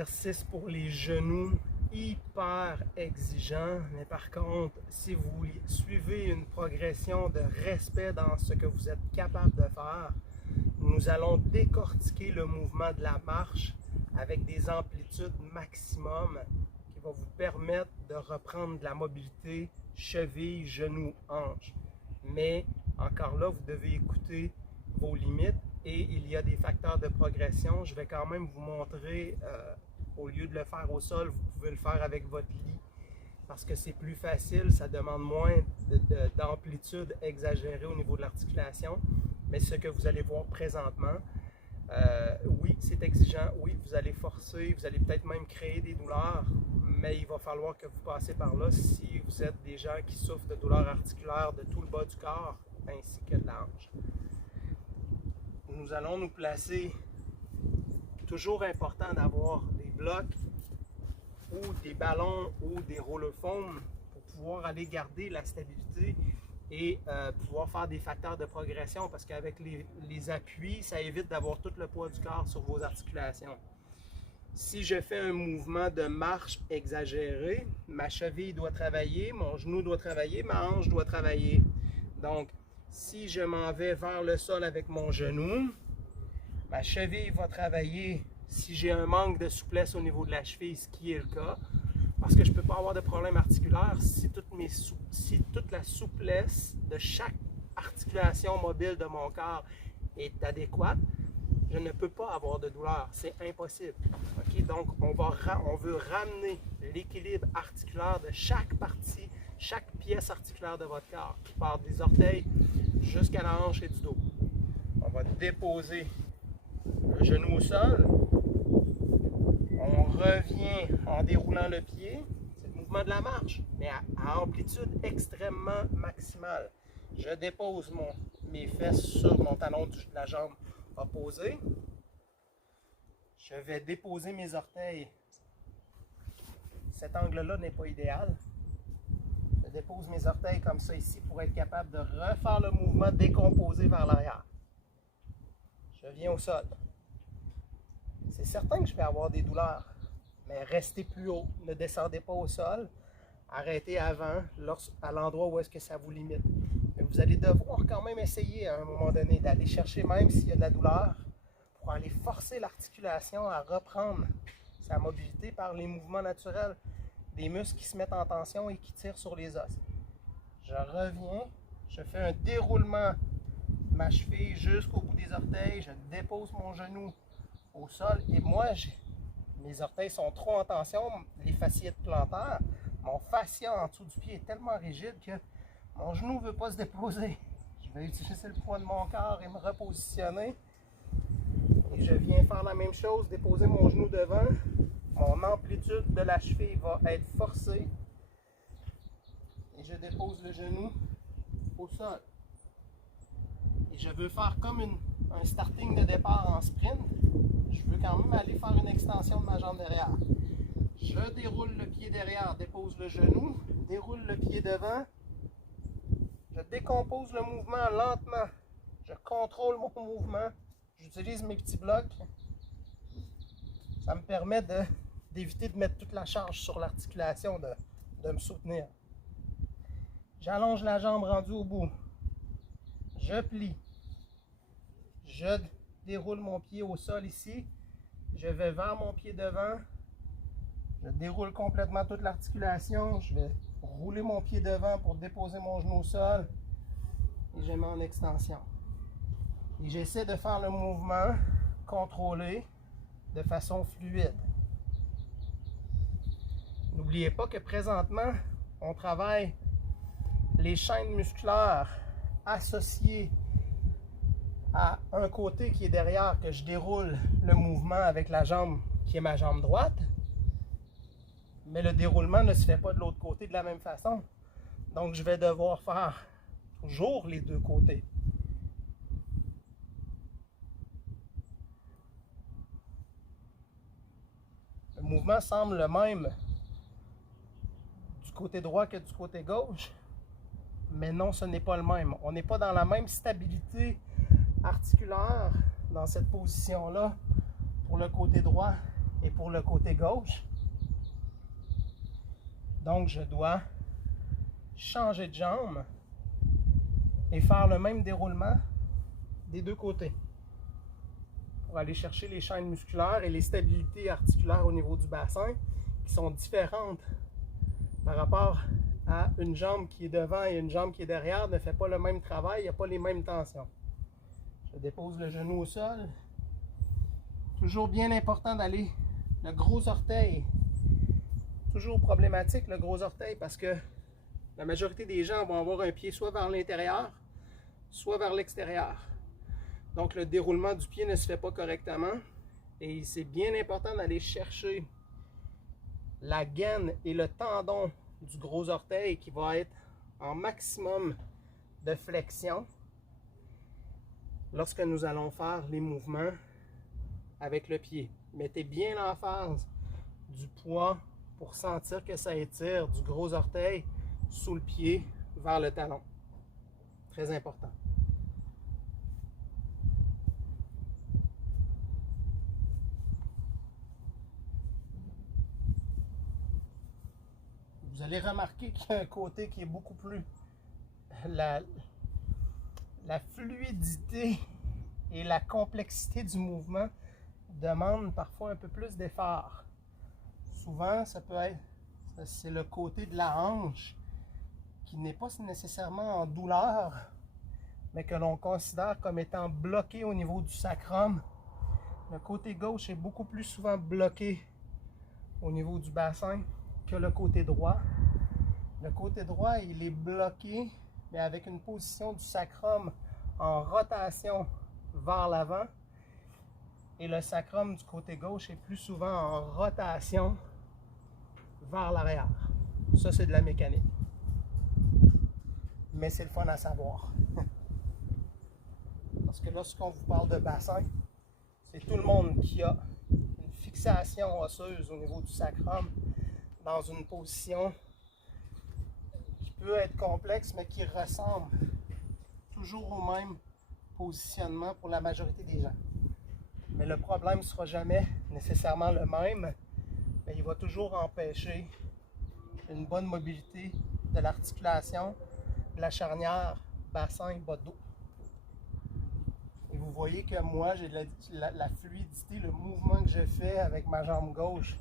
exercice pour les genoux hyper exigeant, mais par contre, si vous suivez une progression de respect dans ce que vous êtes capable de faire, nous allons décortiquer le mouvement de la marche avec des amplitudes maximum qui vont vous permettre de reprendre de la mobilité cheville, genou, hanche. Mais encore là, vous devez écouter vos limites et il y a des facteurs de progression. Je vais quand même vous montrer, au lieu de le faire au sol, vous pouvez le faire avec votre lit parce que c'est plus facile, ça demande moins d'amplitude exagérée au niveau de l'articulation. Mais ce que vous allez voir présentement, oui, c'est exigeant, oui, vous allez forcer, vous allez peut-être même créer des douleurs, mais il va falloir que vous passez par là si vous êtes des gens qui souffrent de douleurs articulaires de tout le bas du corps ainsi que de la hanche. Nous allons nous placer, toujours important d'avoir des blocs ou des ballons ou des roller foam pour pouvoir aller garder la stabilité et pouvoir faire des facteurs de progression parce qu'avec les appuis, ça évite d'avoir tout le poids du corps sur vos articulations. Si je fais un mouvement de marche exagéré, ma cheville doit travailler, mon genou doit travailler, ma hanche doit travailler. Donc, si je m'en vais vers le sol avec mon genou, ma cheville va travailler si j'ai un manque de souplesse au niveau de la cheville, ce qui est le cas. Parce que je ne peux pas avoir de problème articulaire si toute la souplesse de chaque articulation mobile de mon corps est adéquate, je ne peux pas avoir de douleur. C'est impossible. Okay? Donc, on veut ramener l'équilibre articulaire de chaque partie, chaque pièce articulaire de votre corps, qui part des orteils jusqu'à la hanche et du dos. On va déposer le genou au sol. On revient en déroulant le pied. C'est le mouvement de la marche, mais à amplitude extrêmement maximale. Je dépose mes fesses sur mon talon de la jambe opposée. Je vais déposer mes orteils. Cet angle-là n'est pas idéal. Je dépose mes orteils comme ça ici pour être capable de refaire le mouvement décomposé vers l'arrière. Je viens au sol. C'est certain que je vais avoir des douleurs, mais restez plus haut, ne descendez pas au sol, arrêtez avant, à l'endroit où est-ce que ça vous limite. Mais vous allez devoir quand même essayer à un moment donné d'aller chercher, même s'il y a de la douleur, pour aller forcer l'articulation à reprendre sa mobilité par les mouvements naturels des muscles qui se mettent en tension et qui tirent sur les os. Je reviens, je fais un déroulement de ma cheville jusqu'au bout des orteils, je dépose mon genou au sol et moi, mes orteils sont trop en tension, les fasciites plantaires, mon fascia en dessous du pied est tellement rigide que mon genou ne veut pas se déposer. Je vais utiliser le poids de mon corps et me repositionner. Et je viens faire la même chose, déposer mon genou devant. Mon amplitude de la cheville va être forcée. Et je dépose le genou au sol. Et je veux faire comme un starting de départ en sprint. Je veux quand même aller faire une extension de ma jambe derrière. Je déroule le pied derrière, dépose le genou, déroule le pied devant. Je décompose le mouvement lentement. Je contrôle mon mouvement. J'utilise mes petits blocs. Ça me permet d'éviter de mettre toute la charge sur l'articulation, de me soutenir. J'allonge la jambe rendue au bout. Je plie. Je déroule mon pied au sol ici. Je vais vers mon pied devant. Je déroule complètement toute l'articulation. Je vais rouler mon pied devant pour déposer mon genou au sol. Et je mets en extension. Et j'essaie de faire le mouvement contrôlé de façon fluide. N'oubliez pas que présentement, on travaille les chaînes musculaires associées à un côté qui est derrière, que je déroule le mouvement avec la jambe qui est ma jambe droite. Mais le déroulement ne se fait pas de l'autre côté de la même façon. Donc, je vais devoir faire toujours les deux côtés. Le mouvement semble le même du côté droit que du côté gauche, mais non, ce n'est pas le même. On n'est pas dans la même stabilité articulaire dans cette position-là pour le côté droit et pour le côté gauche. Donc, je dois changer de jambe et faire le même déroulement des deux côtés pour aller chercher les chaînes musculaires et les stabilités articulaires au niveau du bassin qui sont différentes par rapport à une jambe qui est devant et une jambe qui est derrière, ne fait pas le même travail, il n'y a pas les mêmes tensions. Je dépose le genou au sol. Toujours bien important d'aller le gros orteil. Toujours problématique le gros orteil parce que la majorité des gens vont avoir un pied soit vers l'intérieur, soit vers l'extérieur. Donc le déroulement du pied ne se fait pas correctement et c'est bien important d'aller chercher la gaine et le tendon du gros orteil qui va être en maximum de flexion lorsque nous allons faire les mouvements avec le pied. Mettez bien l'emphase du poids pour sentir que ça étire du gros orteil sous le pied vers le talon. Très important. Vous allez remarquer qu'il y a un côté qui est beaucoup plus... La fluidité et la complexité du mouvement demandent parfois un peu plus d'effort. Souvent, ça peut être... C'est le côté de la hanche qui n'est pas nécessairement en douleur, mais que l'on considère comme étant bloqué au niveau du sacrum. Le côté gauche est beaucoup plus souvent bloqué au niveau du bassin que le côté droit. Le côté droit, il est bloqué, mais avec une position du sacrum en rotation vers l'avant. Et le sacrum du côté gauche est plus souvent en rotation vers l'arrière. Ça, c'est de la mécanique. Mais c'est le fun à savoir. Parce que lorsqu'on vous parle de bassin, c'est tout le monde qui a une fixation osseuse au niveau du sacrum dans une position qui peut être complexe, mais qui ressemble toujours au même positionnement pour la majorité des gens. Mais le problème ne sera jamais nécessairement le même, mais il va toujours empêcher une bonne mobilité de l'articulation, de la charnière, bassin, bas de dos. Et vous voyez que moi, j'ai la fluidité, le mouvement que je fais avec ma jambe gauche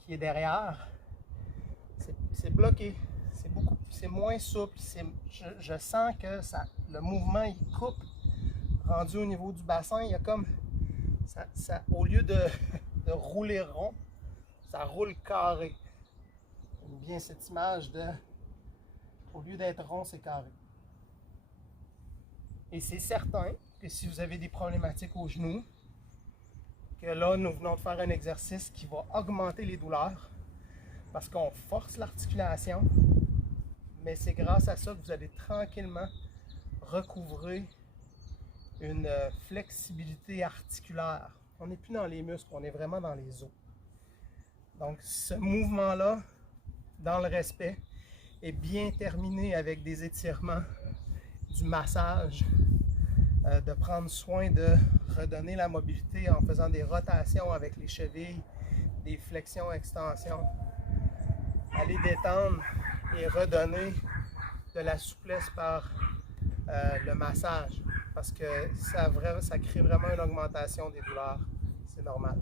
qui est derrière, c'est bloqué, c'est moins souple, je sens que le mouvement il coupe, rendu au niveau du bassin, il y a comme, au lieu de rouler rond, ça roule carré. J'aime bien cette image de, au lieu d'être rond, c'est carré. Et c'est certain que si vous avez des problématiques au genou, que là, nous venons de faire un exercice qui va augmenter les douleurs parce qu'on force l'articulation, mais c'est grâce à ça que vous allez tranquillement recouvrer une flexibilité articulaire. On n'est plus dans les muscles, on est vraiment dans les os. Donc ce mouvement-là, dans le respect, est bien terminé avec des étirements, du massage, de prendre soin de redonner la mobilité en faisant des rotations avec les chevilles, des flexions-extensions. Aller détendre et redonner de la souplesse par le massage parce que ça crée vraiment une augmentation des douleurs. C'est normal.